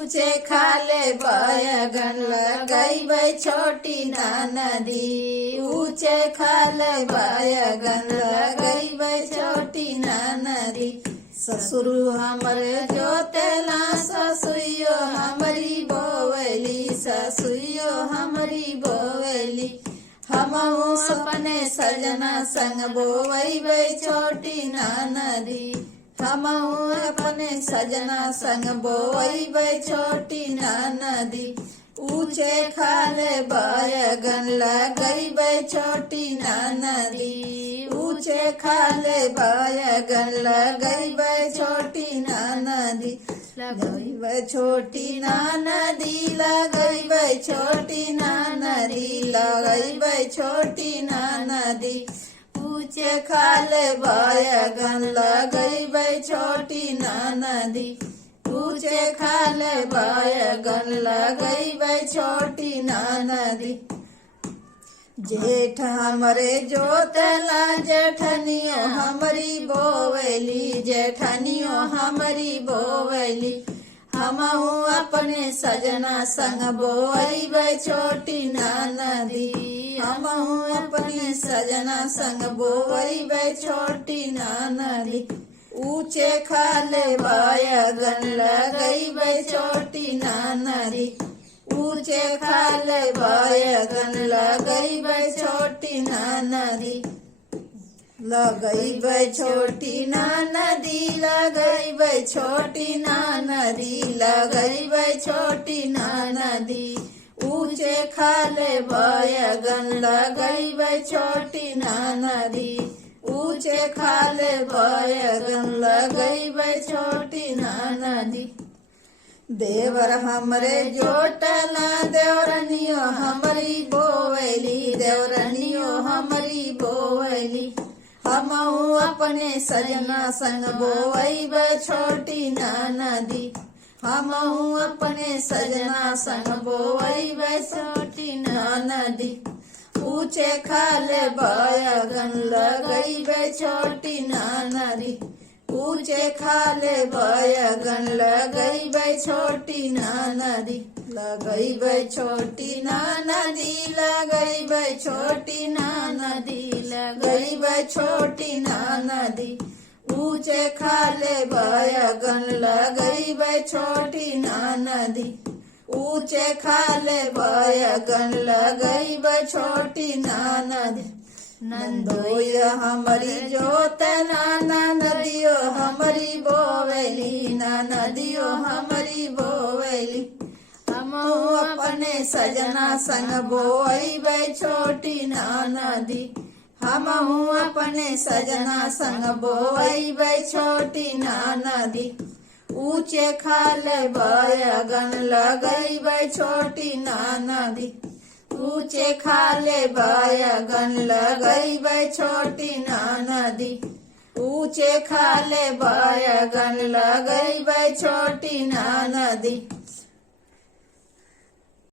ऊंचे खाले बैगन लगैबै छोटी नदी। ऊंचे खाले बैगन लगैबै छोटी नदी। ससुर हमरे जोतेला ससुइयो हमरी बोवली। ससुइयो हमरी बोवली। हमहू अपने सजना संग बोवैबै छोटी नदी। हमहू अपने सजना संग बोवैबै छोटी नदी। ऊंचे खाले बैगन लगैबै छोटी नदी। ऊंचे खाले बैगन लगैबै छोटी नदी। लगैबै छोटी नदी। लगैबै छोटी नदी। लगैबै छोटी नदी। ऊंचे खाले बैगन लगैबै छोटी नदी। ऊंचे खाले बैगन लगैबै छोटी नदी। जेठ हमरे जोतला जेठनियो हमरी बोवली। जेठनियो हमरी बोवली। हमहू अपने सजना संग बोवैबै छोटी नदी। हमहू अपने सजना संग बोवैबै छोटी नदी। ऊंचे खाले बैगन लगैबै छोटी नदी। ऊंचे खाले बैगन लगैबै छोटी नदी। लगैबै छोटी नदी। लगैबै छोटी नदी। लगैबै छोटी नदी। ऊंचे खाले बैगन लगैबै छोटी नदी। ऊंचे खाले बैगन लगैबै छोटी नदी। देवर हमरे जोटला देवरनियो हमरी बोवली। देवरनियो हमरी बोवली। हमहू अपने सजना संग बोवैबै छोटी नदी। हमहू अपने सजना संग बोवैबै छोटी नदी। ऊंचे खाले बैगन लगैबै छोटी नदी। ऊंचे खाले बैगन लगैबै छोटी नदी। लगैबै छोटी नदी। लगैबै छोटी नदी। लगैबै छोटी नदी। ऊंचे खाले बैगन लगैबै छोटी नदी। ऊंचे खाले बैगन लगैबै छोटी नदी। नंदोय हमरी जोतना नदियो हमरी बोवली। नदियो हमरी बोवली। हमहू अपने सजना संग बोवैबै छोटी नदी। हमहू अपने सजना संग बोवैबै छोटी नदी। ऊंचे खाले बैगन लगैबै छोटी नदी। ऊंचे खाले बैगन लगैबै छोटी नदी। ऊंचे खाले बैगन लगैबै छोटी नदी।